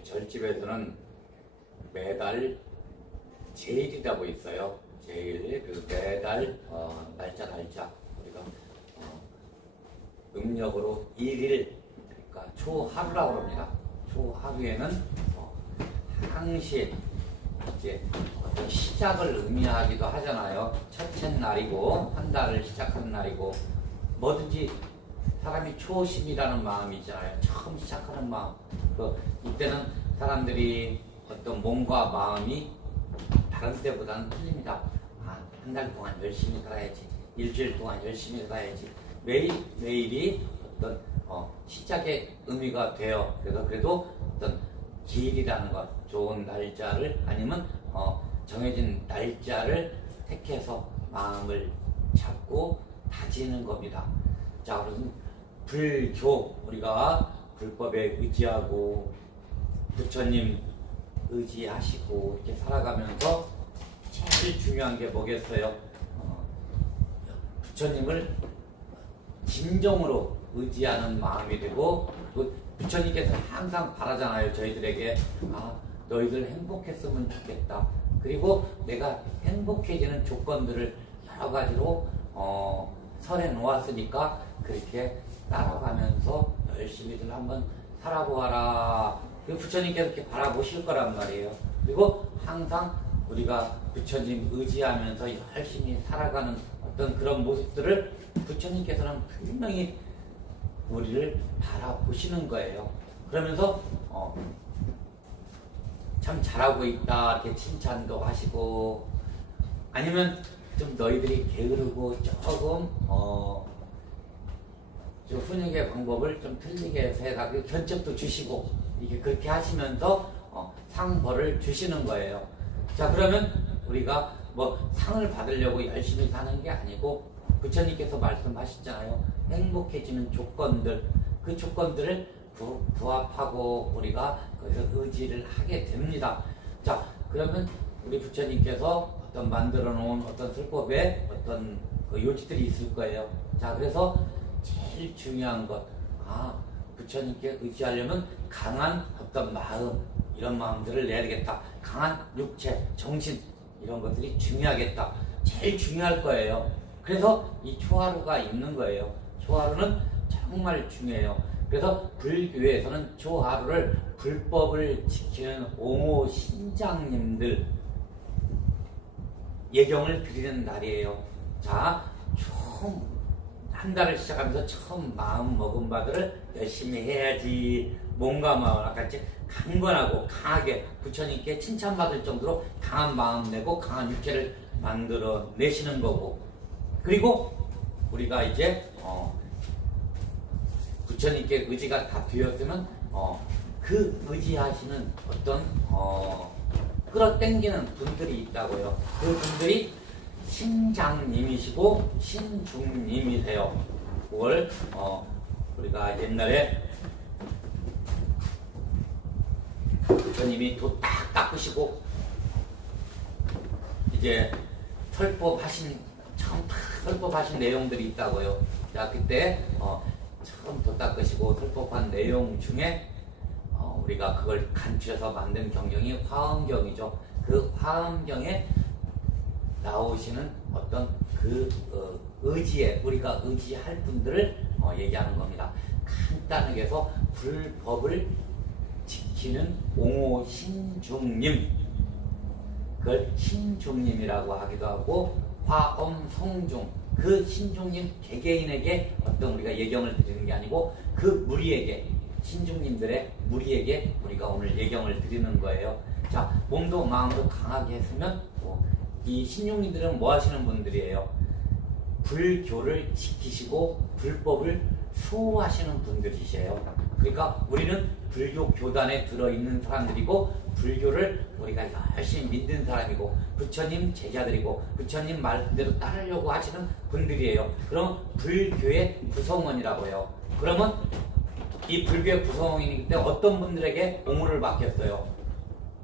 우리 절집에서는 매달 제일이라고 있어요. 제일. 그 매달 날짜 우리가 음력으로 1일, 그러니까 초하루라고 합니다. 초하루에는 항시 이제 어떤 시작을 의미하기도 하잖아요. 첫째 날이고 한 달을 시작하는 날이고, 뭐든지 사람이 초심이라는 마음이 있잖아요. 처음 시작하는 마음. 이때는 사람들이 어떤 몸과 마음이 다른 때보다는 틀립니다. 한 달 동안 열심히 살아야지. 일주일 동안 열심히 살아야지. 매일이 어떤 시작의 의미가 돼요. 그래서 그래도 어떤 기일이라는 것, 좋은 날짜를 아니면 정해진 날짜를 택해서 마음을 잡고 다지는 겁니다. 자, 그럼 불교, 우리가 불법에 의지하고 부처님 의지하시고 이렇게 살아가면서 제일 중요한 게 뭐겠어요? 부처님을 진정으로 의지하는 마음이 되고, 그 부처님께서 항상 바라잖아요. 저희들에게 너희들 행복했으면 좋겠다. 그리고 내가 행복해지는 조건들을 여러 가지로 설해 놓았으니까 그렇게 따라가면서 열심히들 한번 살아보아라. 그리고 부처님께서 이렇게 바라보실 거란 말이에요. 그리고 항상 우리가 부처님 의지하면서 열심히 살아가는 어떤 그런 모습들을 부처님께서는 분명히 우리를 바라보시는 거예요. 그러면서 참 잘하고 있다 이렇게 칭찬도 하시고, 아니면 좀 너희들이 게으르고 조금 좀 훈육의 방법을 좀 틀리게 해서 해라, 견책도 주시고, 이게 그렇게 하시면서 상벌을 주시는 거예요. 자, 그러면 우리가 뭐 상을 받으려고 열심히 사는 게 아니고, 부처님께서 말씀하셨잖아요. 행복해지는 조건들, 그 조건들을 부합하고 우리가 거기서 의지를 하게 됩니다. 자, 그러면 우리 부처님께서 어떤 만들어 놓은 어떤 술법에 어떤 그 요지들이 있을 거예요. 자, 그래서 제일 중요한 것, 부처님께 의지하려면 강한 어떤 마음, 이런 마음들을 내야 되겠다. 강한 육체, 정신, 이런 것들이 중요하겠다. 제일 중요할 거예요. 그래서 이 초하루가 있는 거예요. 초하루는 정말 중요해요. 그래서 불교에서는 초하루를 불법을 지키는 옹호 신장님들 예경을 드리는 날이에요. 자, 처음 한 달을 시작하면서 처음 마음 먹은 바들을 열심히 해야지. 몸과 마음, 아까 강건하고 강하게 부처님께 칭찬받을 정도로 강한 마음 내고 강한 육체를 만들어 내시는 거고, 그리고 우리가 이제 부처님께 의지가 다 되었으면 그 의지하시는 어떤 끌어당기는 분들이 있다고요. 그 분들이 신장님이시고 신중님이세요. 그걸 우리가 옛날에 부처님이 도 딱 닦으시고 이제 처음 설법하신 내용들이 있다고요. 자, 그때 처음 도 닦으시고 설법한 내용 중에 우리가 그걸 간추려서 만든 경경이 화엄경이죠. 그 화엄경에 나오시는 어떤 그 의지에, 우리가 의지할 분들을 얘기하는 겁니다. 간단하게 해서 불법을 지키는 옹호 신중님, 그걸 신중님이라고 하기도 하고, 화엄성중, 그 신중님 개개인에게 어떤 우리가 예경을 드리는 게 아니고 그 무리에게, 신중님들의 무리에게 우리가 오늘 예경을 드리는 거예요. 자, 몸도 마음도 강하게 했으면 이 신중님들은 뭐 하시는 분들이에요? 불교를 지키시고 불법을 수호하시는 분들이세요. 그러니까 우리는 불교 교단에 들어있는 사람들이고, 불교를 우리가 열심히 믿는 사람이고, 부처님 제자들이고, 부처님 말대로 따르려고 하시는 분들이에요. 그럼 불교의 구성원이라고 해요. 그러면 이 불교의 구성원이기 때문에 어떤 분들에게 옹호를 맡겼어요?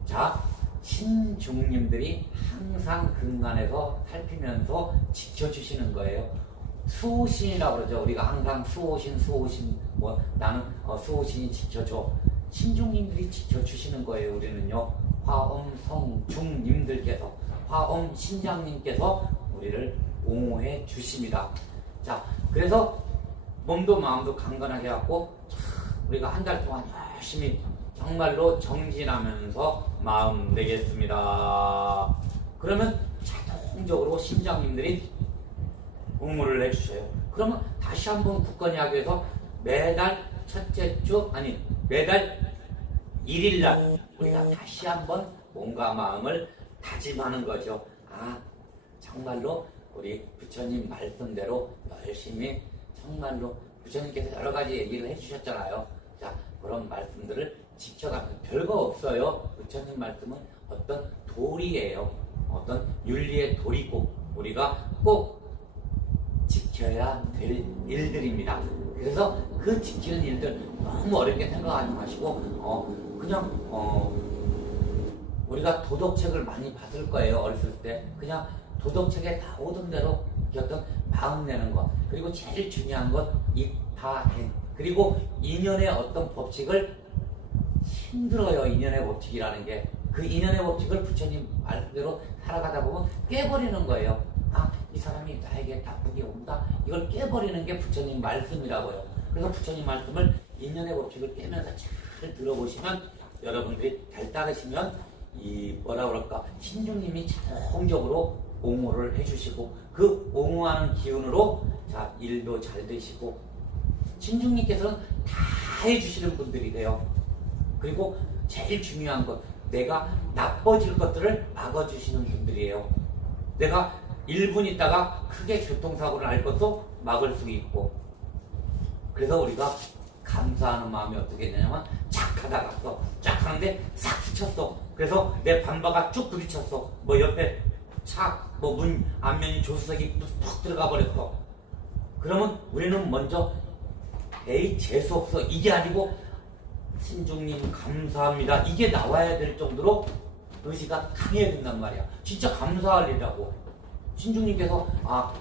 자, 신중님들이 항상 근간에서 살피면서 지켜주시는 거예요. 수호신이라고 그러죠. 우리가 항상 수호신, 나는 수호신이 지켜줘. 신중님들이 지켜주시는 거예요. 우리는요. 화엄성중님들께서, 화엄신장님께서 우리를 옹호해 주십니다. 자, 그래서 몸도 마음도 강건하게 갖고 우리가 한 달 동안 열심히 정말로 정진하면서 마음 내겠습니다. 그러면 자동적으로 신장님들이 응모를 해주셔요. 그러면 다시 한번 국건이학교에서 매달 첫째 주, 아니 매달 1일날 우리가 다시 한번 몸과 마음을 다짐하는 거죠. 아, 정말로 우리 부처님 말씀대로 열심히, 정말로 부처님께서 여러 가지 얘기를 해주셨잖아요. 자, 그런 말씀들을 지켜가면 별거 없어요. 부처님 말씀은 어떤 도리예요. 어떤 윤리의 도리고 우리가 꼭 지켜야 될 일들입니다. 그래서 그 지키는 일들 너무 어렵게 생각하지 마시고 그냥 우리가 도덕책을 많이 봤을 거예요. 어렸을 때 그냥 도덕책에 나오던 대로 어떤 마음 내는 것, 그리고 제일 중요한 것 입타행, 그리고 인연의 어떤 법칙을, 힘들어요. 인연의 법칙이라는 게. 그 인연의 법칙을 부처님 말대로 살아가다 보면 깨버리는 거예요. 아, 이 사람이 나에게 나쁘게 온다. 이걸 깨버리는 게 부처님 말씀이라고요. 그래서 부처님 말씀을, 인연의 법칙을 깨면서 잘 들어보시면, 여러분들이 잘 따르시면 이 뭐라 그럴까, 신중님이 자동적으로 옹호를 해주시고, 그 옹호하는 기운으로 자 일도 잘 되시고, 신중님께서는 다 해주시는 분들이 돼요. 그리고 제일 중요한 것, 내가 나빠질 것들을 막아주시는 분들이에요. 내가 1분 있다가 크게 교통사고를 날 것도 막을 수 있고. 그래서 우리가 감사하는 마음이 어떻게 되냐면, 쫙 하다가 쫙 하는데 싹 스쳤어. 그래서 내 반바가 쭉 부딪혔어. 뭐 옆에 차, 뭐 문 앞면이 조수석이 푹 들어가 버렸어. 그러면 우리는 먼저 에이 재수없어, 이게 아니고 신중님 감사합니다, 이게 나와야 될 정도로 의지가 강해야 된단 말이야. 진짜 감사할 일이라고. 신중님께서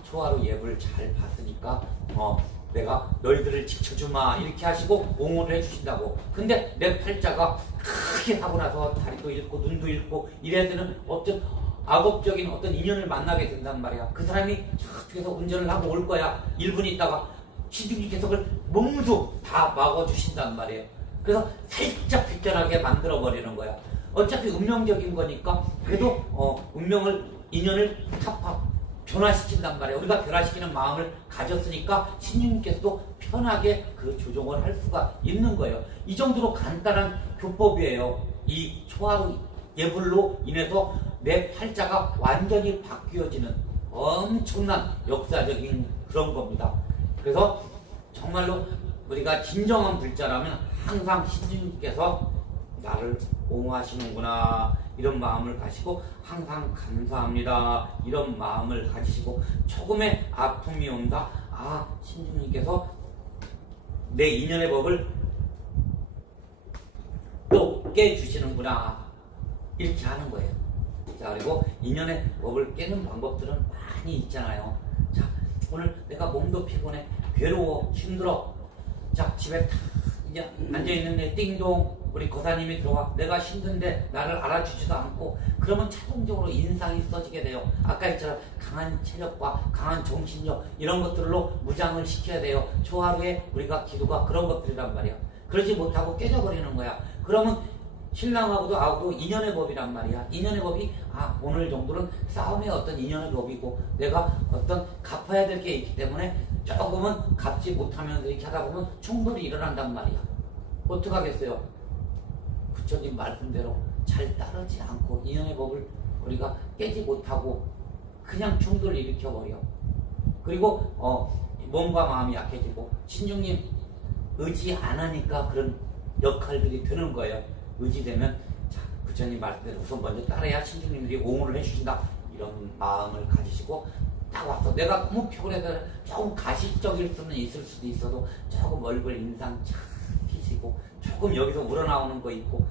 초하루 예불 잘 봤으니까 내가 너희들을 지켜주마 이렇게 하시고 옹호를 해주신다고. 근데 내 팔자가 크게 하고 나서 다리도 잃고 눈도 잃고 이래야 되는 어떤 악업적인 어떤 인연을 만나게 된단 말이야. 그 사람이 저쪽에서 운전을 하고 올 거야. 1분 있다가 신중님께서 그걸 몸소 다 막아주신단 말이에요. 그래서 살짝 비껴나게 만들어 버리는 거야. 어차피 운명적인 거니까 그래도 운명을, 인연을 변화시킨단 말이에요. 우리가 변화시키는 마음을 가졌으니까 신님께서도 편하게 그 조종을 할 수가 있는 거예요. 이 정도로 간단한 교법이에요. 이 초하루 예불로 인해서 내 팔자가 완전히 바뀌어지는 엄청난 역사적인 그런 겁니다. 그래서 정말로 우리가 진정한 불자라면 항상 신주님께서 나를 옹호하시는구나 이런 마음을 가지고, 항상 감사합니다 이런 마음을 가지시고, 조금의 아픔이 온다, 신주님께서 내 인연의 법을 또 깨주시는구나 이렇게 하는 거예요. 자, 그리고 인연의 법을 깨는 방법들은 많이 있잖아요. 자, 오늘 내가 몸도 피곤해, 괴로워, 힘들어. 자, 집에 탁 이제 앉아있는데 띵동 우리 거사님이 들어와. 내가 힘든데 나를 알아주지도 않고. 그러면 자동적으로 인상이 써지게 돼요. 아까 했처럼 강한 체력과 강한 정신력 이런 것들로 무장을 시켜야 돼요. 초하루에 우리가 기도가 그런 것들이란 말이야. 그러지 못하고 깨져버리는 거야. 그러면 신랑하고도 아우도 인연의 법이란 말이야. 인연의 법이 오늘 정도는 싸움의 어떤 인연의 법이고, 내가 어떤 갚아야 될 게 있기 때문에 조금은 갚지 못하면서 이렇게 하다 보면 충돌이 일어난단 말이야. 어떡하겠어요? 부처님 말씀대로 잘 따르지 않고 인연의 법을 우리가 깨지 못하고 그냥 충돌을 일으켜버려. 그리고 몸과 마음이 약해지고, 신중님 의지 안 하니까 그런 역할들이 되는 거예요. 의지되면 자, 부처님 말씀대로 우선 먼저 따라야 신중님들이 옹호를 해주신다 이런 마음을 가지시고 딱 와서, 내가 너무 피곤해서 조금 가식적일 수는 있을 수도 있어도 조금 얼굴 인상 착 피시고, 조금 여기서 우러나오는 거 있고,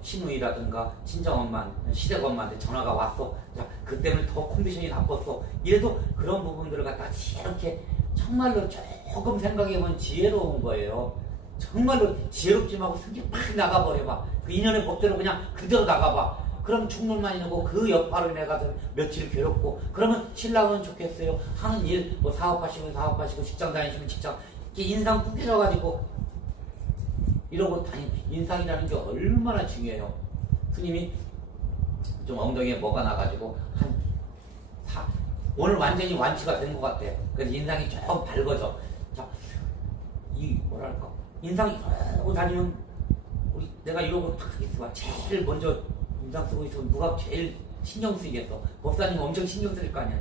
시누이라든가 친정엄마, 시댁엄마한테 전화가 왔어. 자, 그때는 더 컨디션이 나빴어. 이래도 그런 부분들을 갖다 이렇게 정말로 조금 생각해보면 지혜로운 거예요. 정말로 지혜롭지 말고 성질 팍 나가버려봐. 그 인연의 법대로 그냥 그대로 나가봐. 그럼 충돌만 있고 그 여파로 인해 가서 며칠 괴롭고, 그러면 신랑은 좋겠어요. 하는 일, 뭐 사업하시고 직장 다니시면 직장, 이렇게 인상 꾸겨져가지고 이러고 인상이라는 게 얼마나 중요해요. 스님이 좀 엉덩이에 뭐가 나가지고 오늘 완전히 완치가 된 것 같아요. 그래서 인상이 좀 밝아져. 자, 이 뭐랄까, 인상이 이러고 다니면 내가 이러고 탁 있어. 제일 먼저 인상 쓰고 있으면 누가 제일 신경 쓰이겠어? 법사님 엄청 신경 쓸 거 아니야.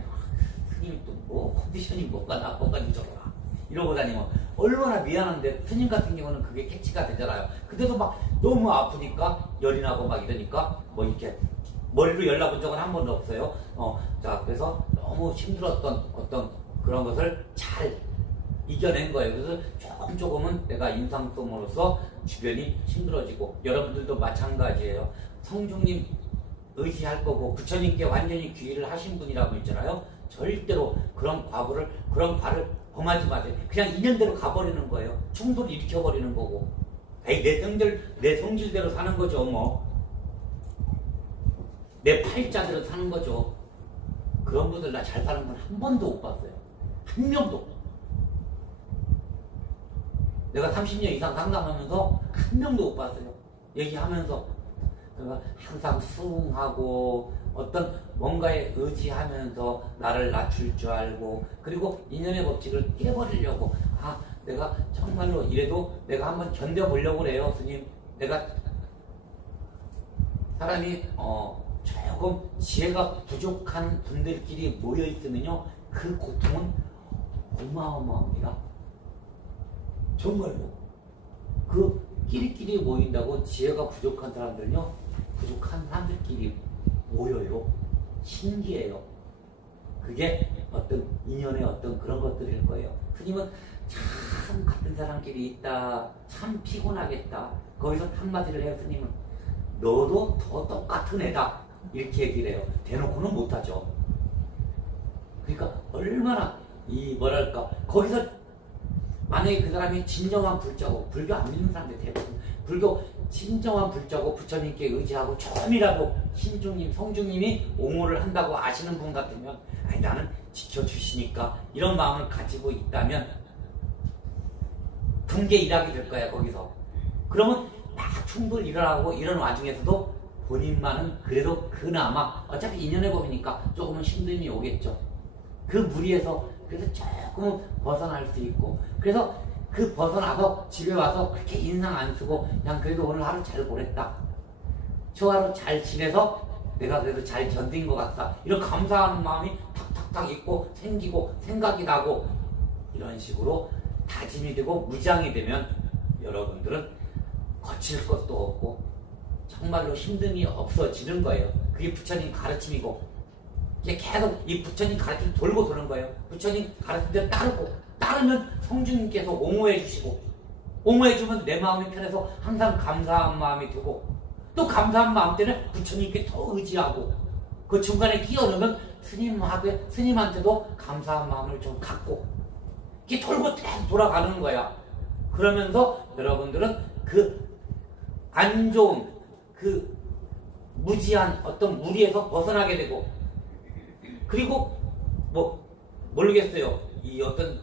스님이 또 뭐 컨디션이 뭐가 저러라 이러고 다니면 얼마나 미안한데, 스님 같은 경우는 그게 캐치가 되잖아요. 근데도 막 너무 아프니까 열이 나고 막 이러니까 뭐 이렇게 머리로 열나본 적은 한 번도 없어요. 자, 그래서 너무 힘들었던 어떤 그런 것을 잘 이겨낸 거예요. 그래서 조금은 내가 인상 솜으로써 주변이 힘들어지고, 여러분들도 마찬가지예요. 성중님 의지할 거고 부처님께 완전히 귀의를 하신 분이라고 했잖아요. 절대로 그런 과를 범하지 마세요. 그냥 인연대로 가버리는 거예요. 충돌을 일으켜버리는 거고. 내 성질대로 사는 거죠. 뭐 내 팔자대로 사는 거죠. 그런 분들 나 잘 사는 건 한 번도 못 봤어요. 한 명도. 내가 30년 이상 상담하면서 한 명도 못 봤어요. 얘기하면서. 그러니까 항상 수긍하고 어떤 뭔가에 의지하면서 나를 낮출 줄 알고, 그리고 인연의 법칙을 깨버리려고, 내가 정말로 이래도 내가 한번 견뎌보려고 그래요. 스님, 내가 사람이 조금 지혜가 부족한 분들끼리 모여있으면요, 그 고통은 어마어마합니다. 정말로. 그 끼리끼리 모인다고 지혜가 부족한 사람들은요, 부족한 사람들끼리 모여요. 신기해요. 그게 어떤 인연의 어떤 그런 것들일 거예요. 스님은 참 같은 사람끼리 있다, 참 피곤하겠다, 거기서 한마디를 해요. 스님은 너도 더 똑같은 애다, 이렇게 얘기를 해요. 대놓고는 못하죠. 그러니까 얼마나 뭐랄까, 거기서 만약에 그 사람이 진정한 불자고, 불교 안 믿는 사람들 대부분 불교 진정한 불자고 부처님께 의지하고 조금이라도 신중님, 성중님이 옹호를 한다고 아시는 분 같으면, 나는 지켜주시니까 이런 마음을 가지고 있다면 분개 일하게 될 거야. 거기서 그러면 막 충돌 일어나고 이런 와중에서도 본인만은 그래도 그나마 어차피 인연의 법이니까 조금은 힘듦이 오겠죠. 그 무리에서 그래서 조금 벗어날 수 있고, 그래서 그 벗어나서 집에 와서 그렇게 인상 안 쓰고 그냥 그래도 오늘 하루 잘 보냈다, 저 하루 잘 지내서 내가 그래도 잘 견딘 것 같다, 이런 감사하는 마음이 탁탁탁 있고 생기고 생각이 나고, 이런 식으로 다짐이 되고 무장이 되면 여러분들은 거칠 것도 없고 정말로 힘듦이 없어지는 거예요. 그게 부처님 가르침이고, 이게 계속 이 부처님 가르침 돌고 도는 거예요. 부처님 가르침 대로 따르면 성주님께서 옹호해 주시고, 옹호해 주면 내 마음이 편해서 항상 감사한 마음이 들고, 또 감사한 마음 때문에 부처님께 더 의지하고, 그 중간에 끼어넣으면 스님한테도 감사한 마음을 좀 갖고, 이게 돌고 계속 돌아가는 거야. 그러면서 여러분들은 그 안 좋은 그 무지한 어떤 무리에서 벗어나게 되고, 그리고 뭐 모르겠어요. 이 어떤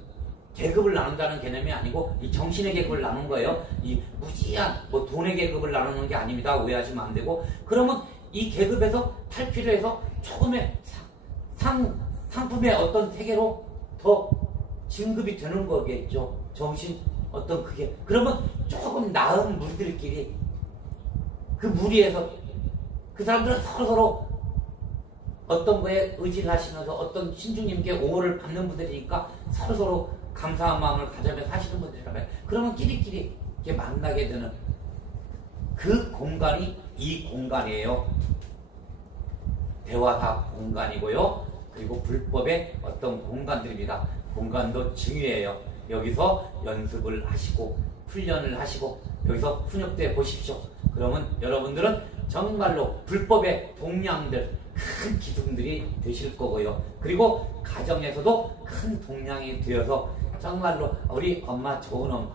계급을 나눈다는 개념이 아니고 이 정신의 계급을 나눈 거예요. 이 무지한 뭐 돈의 계급을 나누는 게 아닙니다. 오해하시면 안 되고, 그러면 이 계급에서 탈피를 해서 조금의 상품의 어떤 세계로 더 진급이 되는 거겠죠. 정신 어떤 그게. 그러면 조금 나은 무리들끼리 그 무리에서 그 사람들은 서로 어떤 거에 의지를 하시면서 어떤 신주님께 옹호를 받는 분들이니까 서로 감사한 마음을 가져면서 사시는 분들이라면, 그러면 끼리끼리 이렇게 만나게 되는 그 공간이 이 공간이에요. 대화사 공간이고요. 그리고 불법의 어떤 공간들입니다. 공간도 중요해요. 여기서 연습을 하시고 훈련을 하시고 여기서 훈육돼 보십시오. 그러면 여러분들은 정말로 불법의 동량들, 큰 기둥들이 되실 거고요. 그리고 가정에서도 큰 동량이 되어서 정말로 우리 엄마 좋은 엄마,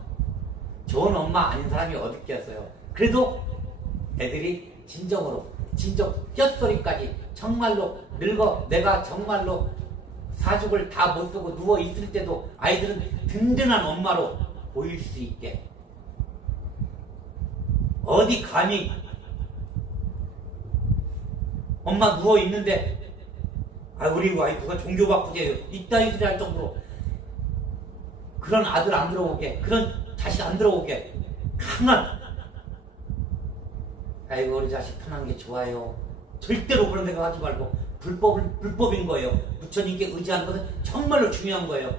좋은 엄마 아닌 사람이 어디 있겠어요. 그래도 애들이 진정 뼛소리까지 정말로 늙어 내가 정말로 사죽을 다 못 쓰고 누워 있을 때도 아이들은 든든한 엄마로 보일 수 있게, 어디 감히 엄마 누워 있는데 우리 와이프가 종교 바꾸게 이따위 소리 할 정도로 그런 아들 안 들어오게, 그런 자식 안 들어오게 강한, 아이고 우리 자식 편한 게 좋아요. 절대로 그런 생각 하지 말고, 불법은 불법인 거예요. 부처님께 의지하는 것은 정말로 중요한 거예요.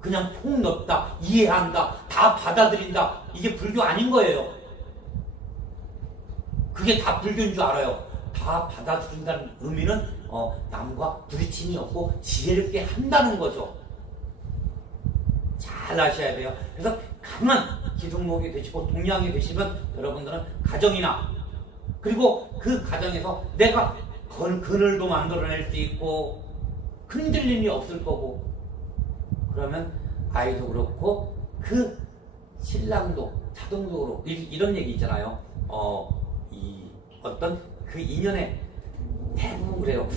그냥 폭 넣다, 이해한다, 다 받아들인다, 이게 불교 아닌 거예요. 그게 다 불교인 줄 알아요. 다 받아들인다는 의미는 남과 부딪힘이 없고 지혜롭게 한다는 거죠. 잘 아셔야 돼요. 그래서 강한 기둥목이 되시고 동양이 되시면 여러분들은 가정이나, 그리고 그 가정에서 내가 그늘도 만들어낼 수 있고 흔들림이 없을 거고, 그러면 아이도 그렇고 그 신랑도 자동적으로 이런 얘기 있잖아요. 어떤 그 인연에 대부분 그래요.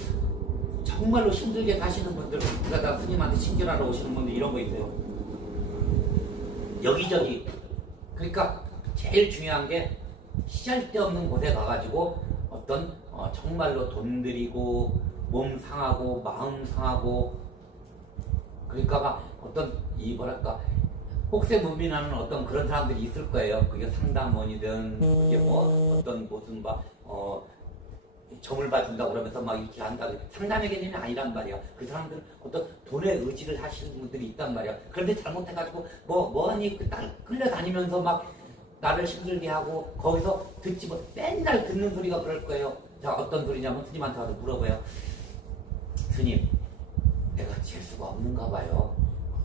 정말로 힘들게 사시는 분들, 그러다 스님한테 친결하러 오시는 분들 이런 거 있어요. 여기저기. 그러니까 제일 중요한 게 시잘데없는 곳에 가가지고 어떤 정말로 돈 들이고 몸 상하고 마음 상하고, 그러니까 막 어떤 뭐랄까 혹세무민하는 어떤 그런 사람들이 있을 거예요. 그게 상담원이든 그게 뭐 어떤 무슨 막 점을 봐준다 그러면서 막 이렇게 한다. 상담의 개념이 아니란 말이야. 그 사람들은 어떤 돈에 의지를 하시는 분들이 있단 말이야. 그런데 잘못해가지고 뭐하니 딸 끌려다니면서 막 나를 힘들게 하고, 거기서 듣지 못, 맨날 듣는 소리가 그럴 거예요. 자, 어떤 소리냐면 스님한테 와서 물어봐요. 스님, 내가 재수가 없는가 봐요.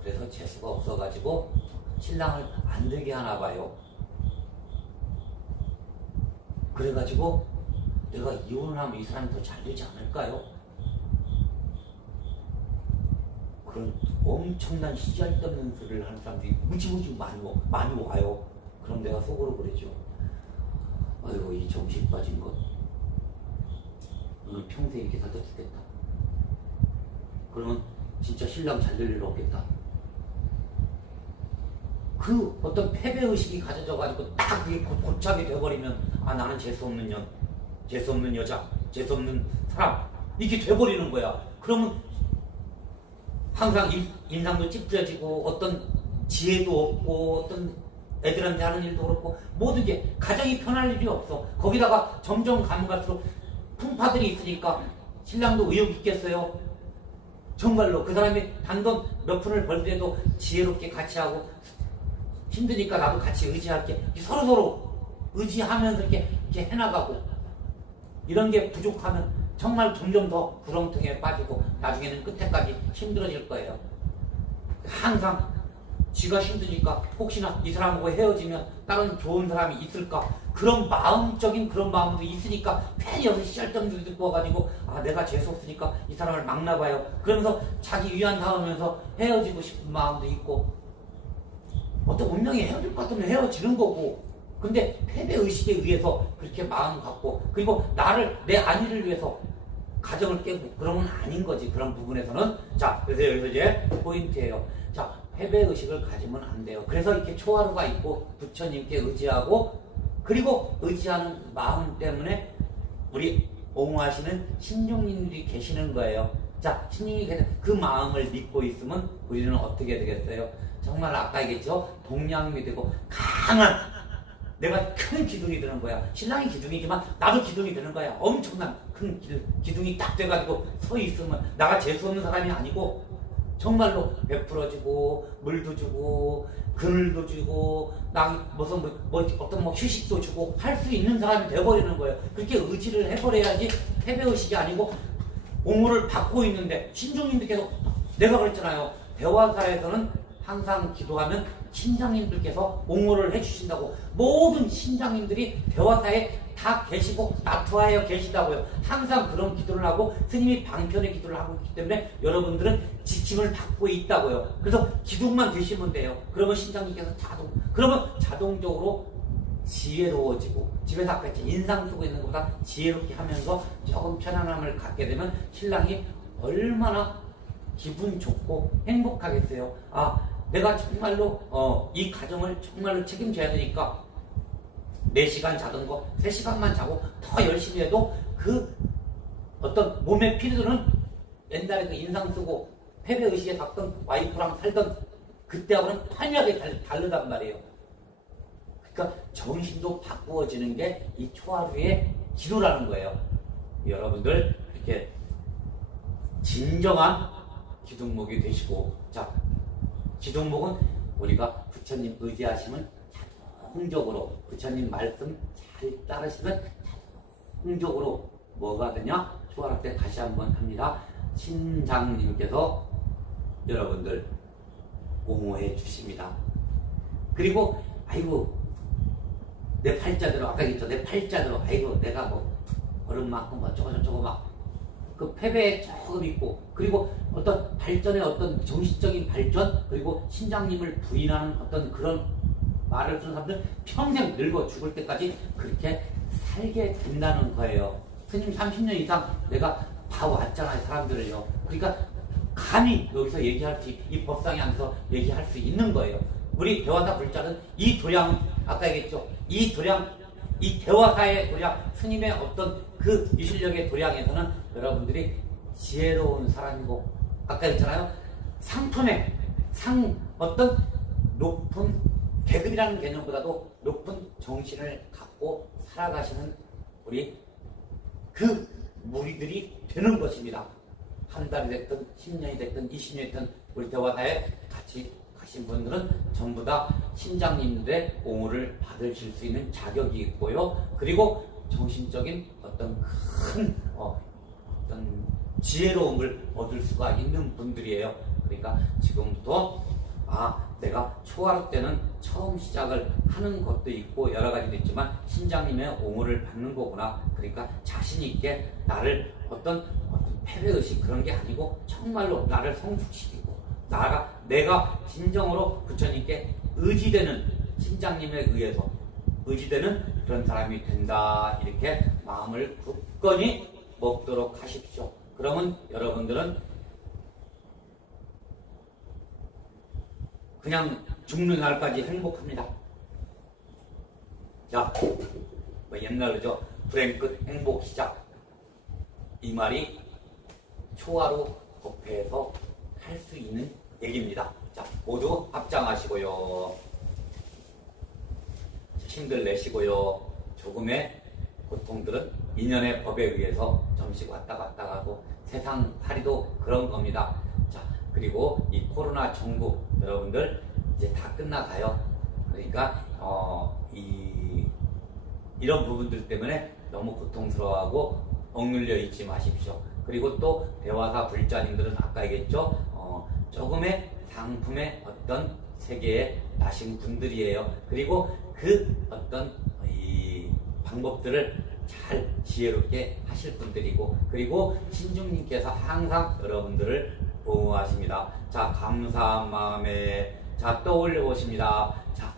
그래서 재수가 없어가지고 신랑을 안 되게 하나 봐요. 그래가지고 내가 이혼을 하면 이 사람이 더 잘 되지 않을까요? 그런 엄청난 시잘데없는 소리를 하는 사람들이 무지무지 많이 와요. 그럼 내가 속으로 그러죠. 아이고 이 정신 빠진 것, 오늘 평생 이렇게 살다 죽겠다. 그러면 진짜 신랑 잘 될 일 없겠다. 그 어떤 패배의식이 가져져가지고 딱 그게 고착이 돼버리면 나는 재수없는 년, 재수없는 여자, 재수없는 사람, 이게 돼버리는 거야. 그러면 항상 인상도 찌푸려지고 어떤 지혜도 없고 어떤 애들한테 하는 일도 그렇고 모든 게 가정이 편할 일이 없어. 거기다가 점점 가면 갈수록 풍파들이 있으니까 신랑도 의욕 있겠어요? 정말로 그 사람이 단돈 몇 푼을 벌더라도 지혜롭게 같이 하고, 힘드니까 나도 같이 의지할게, 서로서로 의지하면서 이렇게 해나가고, 이런 게 부족하면 정말 점점 더 구렁텅이에 빠지고 나중에는 끝에까지 힘들어질 거예요. 항상 지가 힘드니까 혹시나 이 사람하고 헤어지면 다른 좋은 사람이 있을까, 그런 마음적인 그런 마음도 있으니까 괜히 여기서 시잘데없는 듣고 와가지고 내가 재수없으니까 이 사람을 막나봐요. 그러면서 자기 위안 삼으면서 헤어지고 싶은 마음도 있고, 어떤 운명이 헤어질 것 같으면 헤어지는 거고, 근데 패배의식에 의해서 그렇게 마음 갖고, 그리고 내 안위를 위해서 가정을 깨고 그러면 아닌 거지. 그런 부분에서는. 자, 그래서 여기서 이제 포인트예요. 자, 패배의식을 가지면 안 돼요. 그래서 이렇게 초하루가 있고 부처님께 의지하고, 그리고 의지하는 마음 때문에 우리 옹호하시는 신중님들이 계시는 거예요. 자, 신중이 계신 그 마음을 믿고 있으면 우리는 어떻게 되겠어요? 정말 아까 얘기했죠? 동양이 되고 강한, 내가 큰 기둥이 되는 거야. 신랑이 기둥이지만 나도 기둥이 되는 거야. 엄청난 큰 기둥이 딱 돼가지고 서 있으면 나가 재수없는 사람이 아니고 정말로 베풀어주고 물도 주고 그늘도 주고 무슨 어떤 휴식도 주고 할 수 있는 사람이 돼버리는 거예요. 그렇게 의지를 해버려야지 패배의식이 아니고 옹호를 받고 있는데, 신중님도 계속 내가 그랬잖아요. 대화사에서는 항상 기도하면 신장님들께서 옹호를 해주신다고. 모든 신장님들이 대화사에 다 계시고 나투하여 계시다고요. 항상 그런 기도를 하고 스님이 방편의 기도를 하고 있기 때문에 여러분들은 지침을 받고 있다고요. 그래서 기둥만 드시면 돼요. 그러면 신장님께서 그러면 자동적으로 지혜로워지고, 집에서 아까 인상 쓰고 있는 것보다 지혜롭게 하면서 조금 편안함을 갖게 되면 신랑이 얼마나 기분 좋고 행복하겠어요. 아, 내가 정말로 이 가정을 정말로 책임져야 되니까 4시간 자던 거 3시간만 자고 더 열심히 해도 그 어떤 몸의 피로도는 옛날에 그 인상 쓰고 패배의식에 갔던 와이프랑 살던 그때하고는 판이하게 다르단 말이에요. 그러니까 정신도 바꾸어지는 게 이 초하루의 기도라는 거예요. 여러분들 이렇게 진정한 기둥목이 되시고, 자, 기둥목은 우리가 부처님 의지하시면 자동적으로 부처님 말씀 잘 따르시면 자동적으로 뭐가 되냐? 초하루 때 다시 한번 합니다. 신장님께서 여러분들 옹호해 주십니다. 그리고 아이고 내 팔자대로, 아까 얘기했죠, 내 팔자대로 아이고 내가 뭐 얼음만큼 어쩌고저쩌고 막 그 패배에 조금 있고, 그리고 어떤 발전의 어떤 정신적인 발전, 그리고 신장님을 부인하는 어떤 그런 말을 쓰는 사람들 평생 늙어 죽을 때까지 그렇게 살게 된다는 거예요. 스님 30년 이상 내가 봐왔잖아요, 사람들을요. 그러니까 감히 여기서 얘기할 수, 이 법상에 앉아서 얘기할 수 있는 거예요. 우리 대화사 불자는 이 도량, 아까 얘기했죠, 이 도량, 이 대화사의 도량, 스님의 어떤 그 유실력의 도량에서는 여러분들이 지혜로운 사람이고, 아까 했잖아요, 상품의 어떤 높은 계급이라는 개념보다도 높은 정신을 갖고 살아가시는 우리 그 무리들이 되는 것입니다. 한 달이 됐든 10년이 됐든 20년이 됐든 우리 대화사에 같이 가신 분들은 전부 다 신장님들의 옹호를 받으실 수 있는 자격이 있고요. 그리고 정신적인 어떤 큰 어떤 지혜로움을 얻을 수가 있는 분들이에요. 그러니까 지금부터 내가 초하루 때는 처음 시작을 하는 것도 있고 여러 가지도 있지만 신장님의 옹호를 받는 거구나. 그러니까 자신 있게 나를 어떤 패배의식 그런 게 아니고 정말로 나를 성숙시키고 내가 진정으로 부처님께 의지되는, 신장님에 의해서 의지되는 그런 사람이 된다. 이렇게 마음을 굳건히 먹도록 하십시오. 그러면 여러분들은 그냥 죽는 날까지 행복합니다. 자, 옛날로죠, 불행 끝 행복 시작, 이 말이 초하루 법회에서 할 수 있는 얘기입니다. 자, 모두 합장하시고요. 힘들 내시고요. 조금의 고통들은 인연의 법에 의해서 점씩 왔다 갔다 가고 세상 살이도 그런 겁니다. 자, 그리고 이 코로나 전국 여러분들 이제 다 끝나가요. 그러니까 이런 부분들 때문에 너무 고통스러워하고 억눌려 있지 마십시오. 그리고 또 대화사 불자님들은 아까 얘기했죠, 조금의 상품의 어떤 세계에 나신 분들이에요. 그리고 그 어떤 이 방법들을 잘 지혜롭게 하실 분들이고, 그리고 신중님께서 항상 여러분들을 보호하십니다. 자, 감사한 마음에 자 떠올려 보십니다. 자,